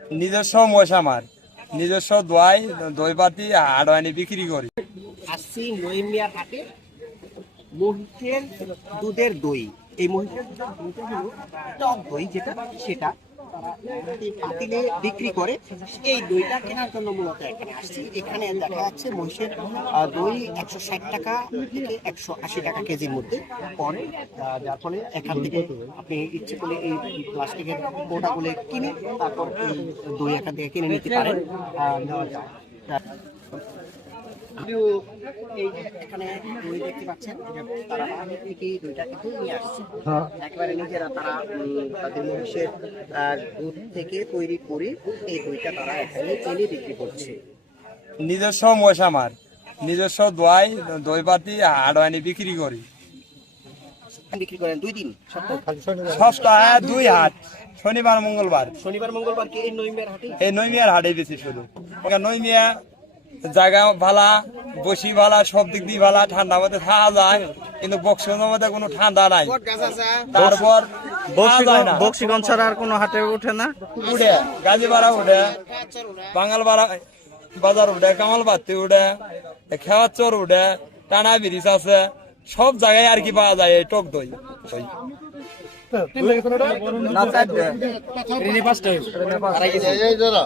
নিজস্ব মোষ আমার। নিজস্ব দোয়াই দই পাতি আনি বিক্রি করি। আসছি নইমিয়ার হাটে। মহিষের দুধের দই। এই মহিষের দুধের দই যেটা, সেটা তারা পাতিলে বিক্রি করে। এই দইটা কেনার জন্য মূলত এখানে আসছি। এখানে দেখা যাচ্ছে মহিষের দই একশো ষাট টাকা থেকে একশো আশি টাকা কেজির মধ্যে পরে যার ফলে এখান থেকে আপনি ইচ্ছে করলে এই প্লাস্টিকের কোটাগুলো কিনে তারপর এই দই এখান থেকে কিনে নিতে পারেন। আপনিও এই এখানে দই দেখতে পাচ্ছেন তারা আগে থেকে দইটা কিন্তু নিয়ে আসছে। একেবারে নিজেরা তারা তাদের মহিষের দুধ থেকে তৈরি করে এই দইটা তারা এখানে এনে বিক্রি করছে। নিজস্ব মোষ আমার নিজস্ব দোয়াই দই পাতি হাড় আনি বিক্রি করি। বিক্রি করেন দুই দিন সপ্তাহে? দুই হাট শনিবার মঙ্গলবার। শনিবার মঙ্গলবার কি এই নইমের হাটে? এই নৈমিয়ার হাটে বেশি শুধু। নৈমিয়া জায়গা ভালা বসি ভালা সব দিক দিয়ে ভালা ঠান্ডা মধ্যে থাকা যায় কিন্তু বক্সের মধ্যে কোনো ঠান্ডা নাই তারপর থাকা যায় না বক্সিগঞ্জ ছাড়া আর কোনো হাটে উঠে না উঠে গাজীপাড়া উঠে বাঙালপাড়া বাজার উঠে কামাল বাত্তি উঠে খেওয়ার চর উঠে টানা ব্রিজ আছে সব জায়গায় আর কি পাওয়া যায় এই টক দই। না।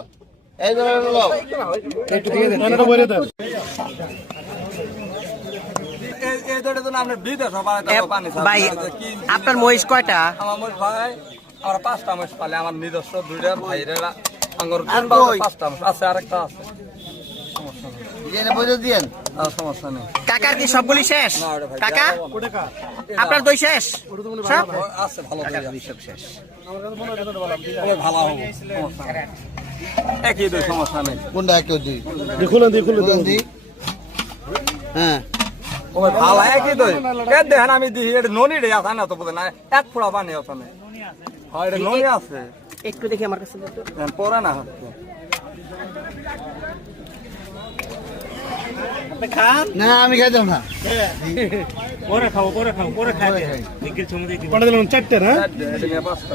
এই- ভাই আপনার মহিষ কয়টা? আমার মোট ভাই আমার পাঁচটা মাস পালে আমার নিজস্ব দুইটা ভাইরা আঙ্গুর পাঁচটা মাস আছে আরেকটা আছে। আর সমস্যা নেই। কাকার কি সবগুলি শেষ? কাকা? আপনার দই শেষ? আছে ভালো দই আছে। সব শেষ। ভালো হবে সমস্যা নেই। একই দই সমস্যা নেই। কোনটা কেউ দিই? দি হ্যাঁ। ওই ভালো একই দই এ দেখেন আমি দিই এটা ননি রে আছে না তো বোধ না? এক ফোড়া পানি আছে না? হয় এটা ননি আছে? একটু দেখি আমার কাছে। দাও পরে না হচ্ছে। না আমি খাইতাম না। পরে খাব পরে খাব পরে খাই। এটা নিয়ে পাঁচটা।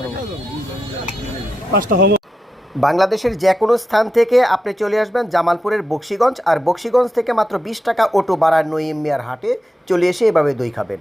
পাঁচটা হব। বাংলাদেশের যে কোনো স্থান থেকে আপনি চলে আসবেন জামালপুরের বক্সিগঞ্জ, আর বক্সিগঞ্জ থেকে মাত্র বিশ টাকা অটো বাড়ার নইম মিয়ার হাটে চলে এসে এভাবে দই খাবেন।